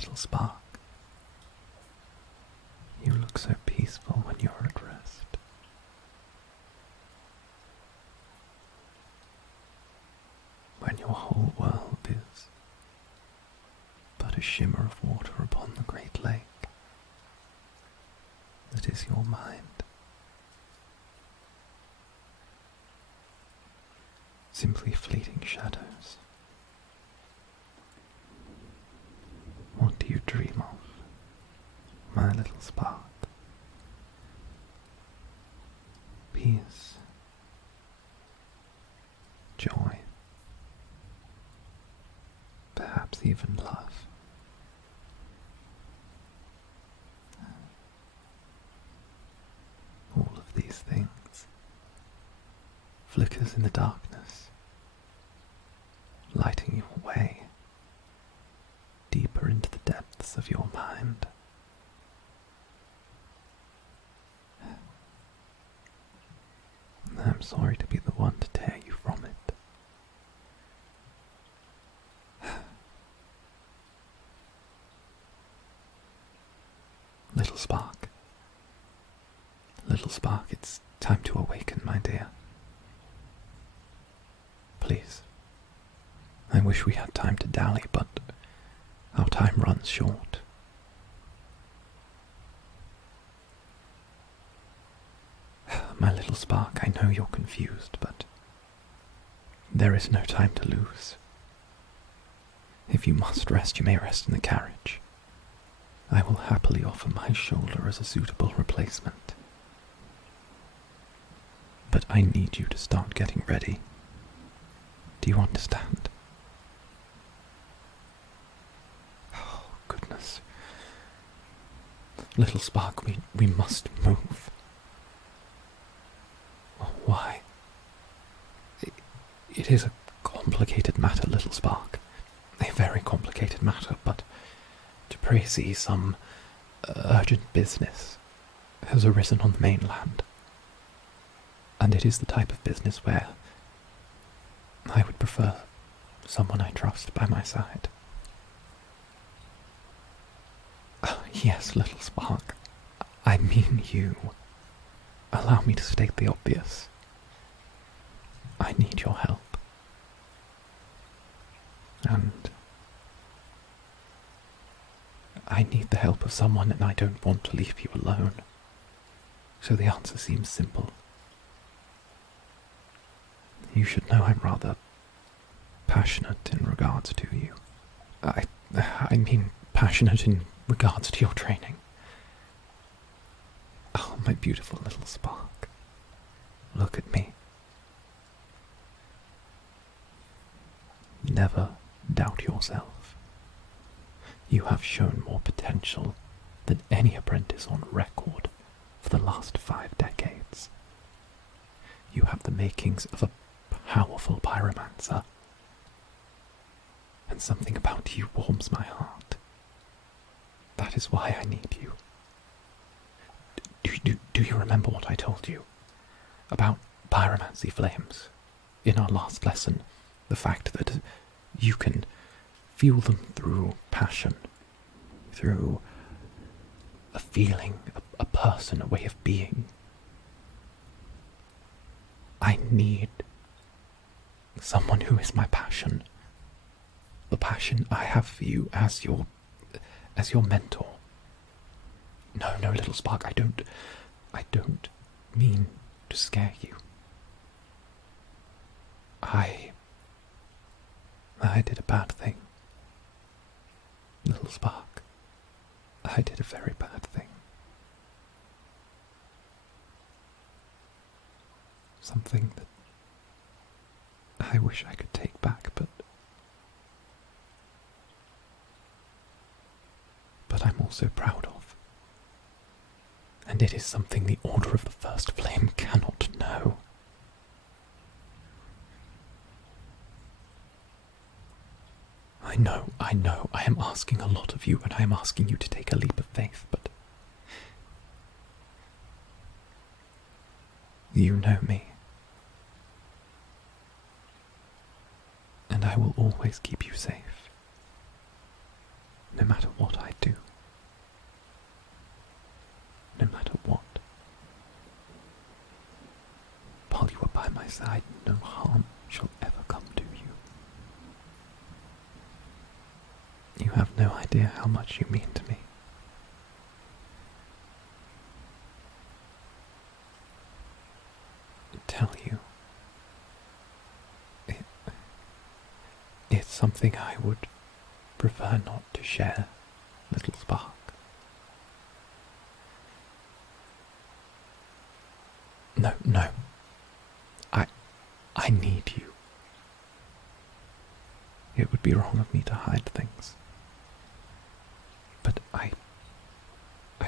little spark. You look so peaceful when you're at rest. When your whole world is but a shimmer of water upon the great lake that is your mind. Simply fleeting shadows. What do you dream of, my little spark? Peace, joy, perhaps even love. All of these things, flickers in the darkness, lighting your way deeper into the depths of your mind. I'm sorry to be the one to tear you from it. Little spark. Little spark, it's time to awaken, my dear. Please. I wish we had time to dally, but our time runs short. My little spark, I know you're confused, but there is no time to lose. If you must rest, you may rest in the carriage. I will happily offer my shoulder as a suitable replacement. But I need you to start getting ready. Do you understand? Oh, goodness. Little spark, we must move. Why? It is a complicated matter, little spark. A very complicated matter, but to praise some urgent business has arisen on the mainland. And it is the type of business where I would prefer someone I trust by my side. Yes, little spark. I mean you. Allow me to state the obvious. I need your help. And I need the help of someone, and I don't want to leave you alone. So the answer seems simple. You should know I'm rather passionate in regards to you. I mean passionate in regards to your training. Oh, my beautiful little spark. Look at me. Never doubt yourself. You have shown more potential than any apprentice on record for the last 5 decades. You have the makings of a powerful pyromancer. And something about you warms my heart. That is why I need you. Do you remember what I told you about pyromancy flames in our last lesson? The fact that you can fuel them through passion, through a feeling, a person, a way of being. I need someone who is my passion. The passion I have for you as your mentor. No, little spark, I don't mean to scare you. I did a bad thing. Little spark, I did a very bad thing. Something that I wish I could take back, but I'm also proud of. And it is something the Order of the First Flame cannot know. I know, I am asking a lot of you, and I am asking you to take a leap of faith, but you know me. And I will always keep you safe. No matter what I do, no matter what, while you are by my side, no harm shall ever come to you. You have no idea how much you mean to me. Tell you, it's something I would prefer not to share, little spark. No. I need you. It would be wrong of me to hide things. But I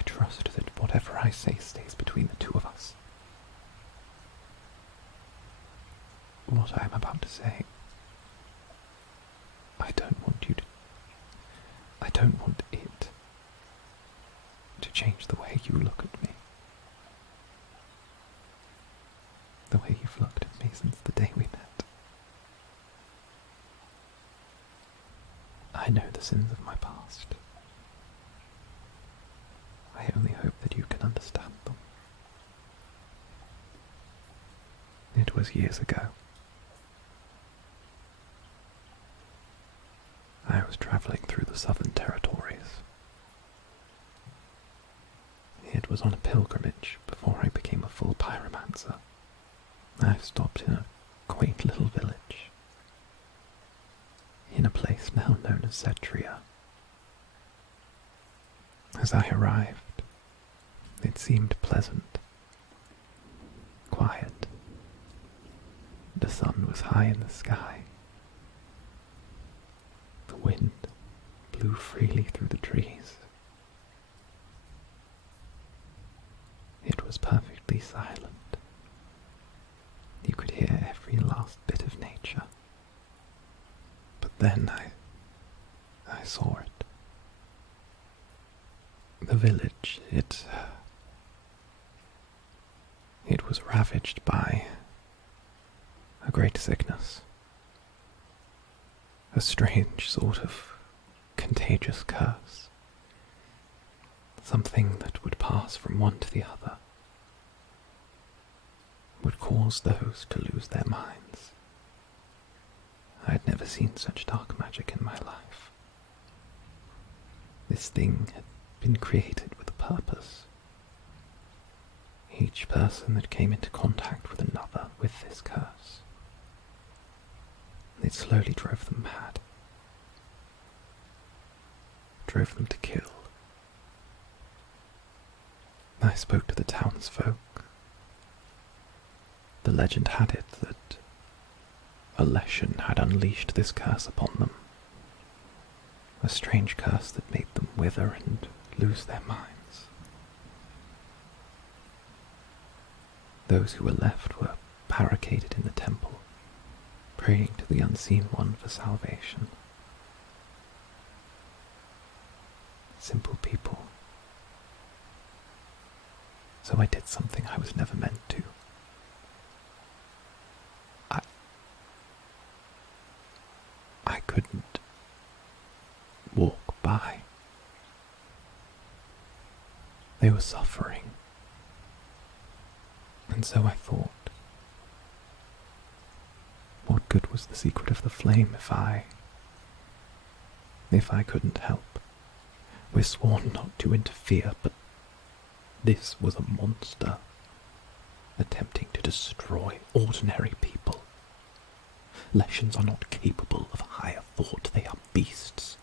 trust that whatever I say stays between the two of us. What I am about to say, I don't want it to change the way you look at me. The way you've looked at me since the day we met. I know the sins of my past. I only hope that you can understand them. It was years ago. I was travelling through the southern territories. It was on a pilgrimage before I became a full pyromancer. I stopped in a quaint little village, in a place now known as Zetria. As I arrived, it seemed pleasant, quiet. The sun was high in the sky. The wind blew freely through the trees. It was perfectly silent. You could hear every last bit of nature. But then I saw it. The village, it was ravaged by a great sickness. A strange sort of contagious curse. Something that would pass from one to the other. Would cause those to lose their minds. I had never seen such dark magic in my life. This thing had been created with a purpose. Each person that came into contact with another with this curse, it slowly drove them mad. Drove them to kill. I spoke to the townsfolk. The legend had it that a Leshen had unleashed this curse upon them. A strange curse that made them wither and lose their minds. Those who were left were barricaded in the temple, praying to the unseen one for salvation. Simple people. So I did something I was never meant to. I couldn't walk by. They were suffering. And so I thought, what good was the secret of the flame if I couldn't help? We're sworn not to interfere, but this was a monster attempting to destroy ordinary people. Leshens are not capable of higher thought, they are beasts.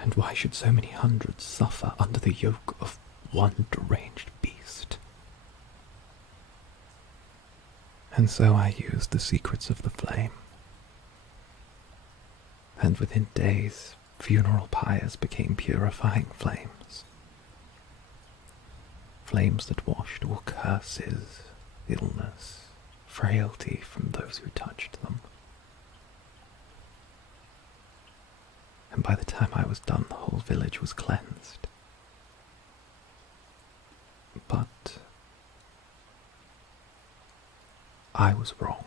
And why should so many hundreds suffer under the yoke of one deranged beast? And so I used the secrets of the flame. And within days, funeral pyres became purifying flames. Flames that washed all curses, illness, frailty from those who touched them. And by the time I was done, the whole village was cleansed. But I was wrong.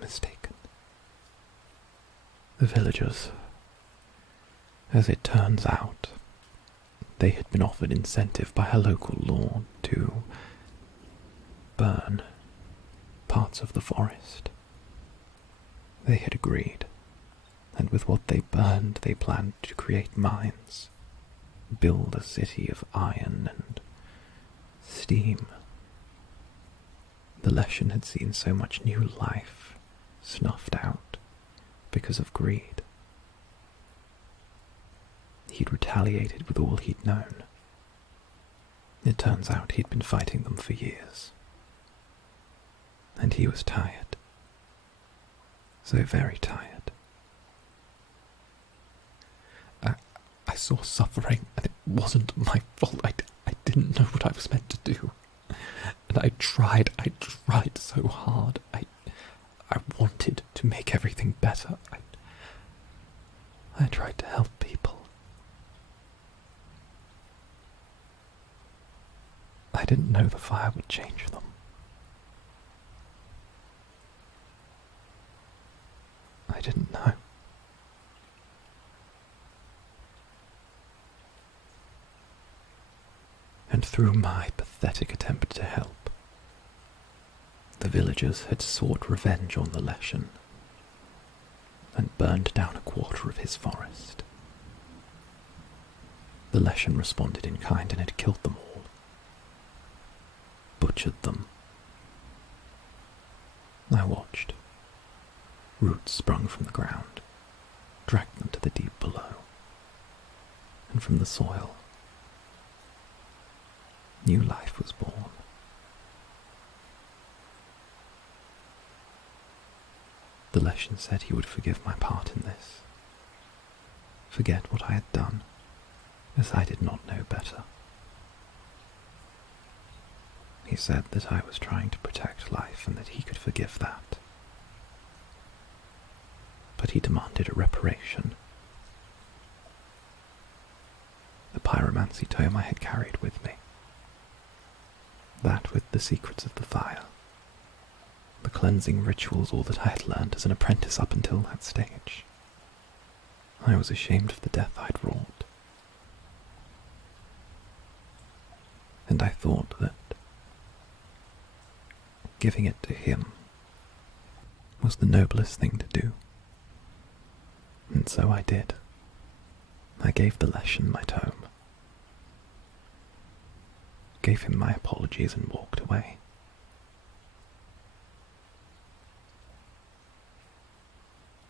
Mistaken. The villagers, as it turns out, they had been offered incentive by a local lord to burn parts of the forest. They had agreed, and with what they burned they planned to create mines, build a city of iron and steam. The Leshen had seen so much new life snuffed out because of greed. He'd retaliated with all he'd known. It turns out he'd been fighting them for years. And he was tired. So very tired. I saw suffering, and it wasn't my fault. I didn't know what I was meant to do. And I tried so hard. I wanted to make everything better. I tried to help people. I didn't know the fire would change them. I didn't know. And through my pathetic attempt to help, the villagers had sought revenge on the Leshen and burned down a quarter of his forest. The Leshen responded in kind and had killed them all, butchered them. I watched. Roots sprung from the ground, dragged them to the deep below, and from the soil, new life was born. The Leshen said he would forgive my part in this, forget what I had done, as I did not know better. He said that I was trying to protect life and that he could forgive that. But he demanded a reparation. The pyromancy tome I had carried with me. That with the secrets of the fire. The cleansing rituals, all that I had learned as an apprentice up until that stage. I was ashamed of the death I'd wrought. And I thought that giving it to him was the noblest thing to do. And so I did. I gave the Leshen my tome. Gave him my apologies and walked away.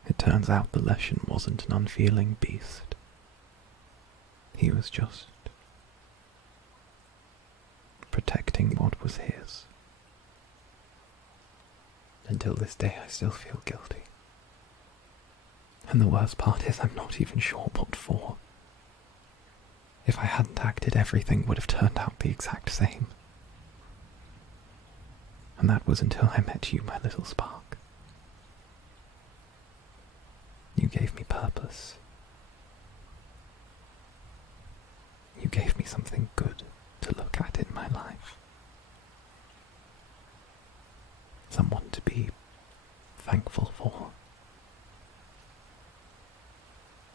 It turns out the Leshen wasn't an unfeeling beast. He was just protecting what was his. Until this day I still feel guilty. And the worst part is I'm not even sure what for. If I hadn't acted, everything would have turned out the exact same. And that was until I met you, my little spark. You gave me purpose. You gave me something good to look at in my life. Someone to be thankful for.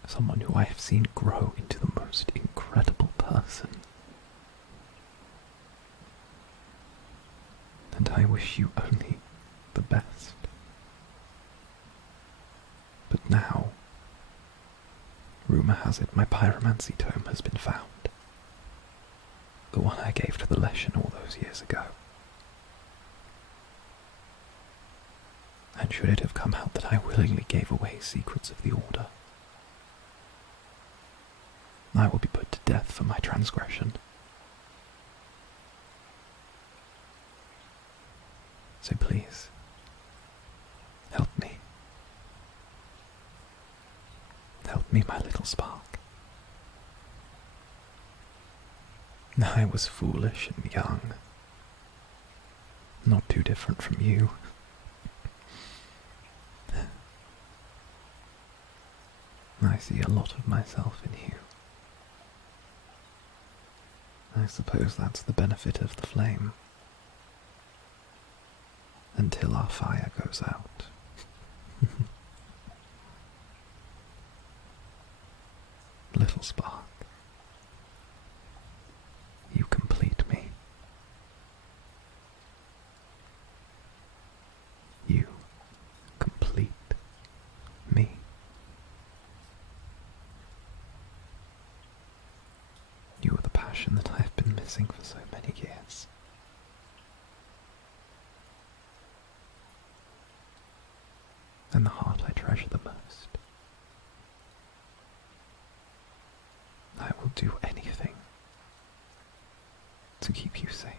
Someone who I have seen grow into the most incredible person. And I wish you only the best. But now, rumour has it my pyromancy tome has been found. The one I gave to the Leshen all those years ago. And should it have come out that I willingly gave away secrets of the Order, I will be put to death for my transgression. So please, help me. Help me, my little spark. I was foolish and young. Not too different from you. I see a lot of myself in you. I suppose that's the benefit of the flame. Until our fire goes out. little spark. You complete me. You complete me. You are the passion that I have been missing for so many years. And the heart I treasure the most. I will do anything to keep you safe.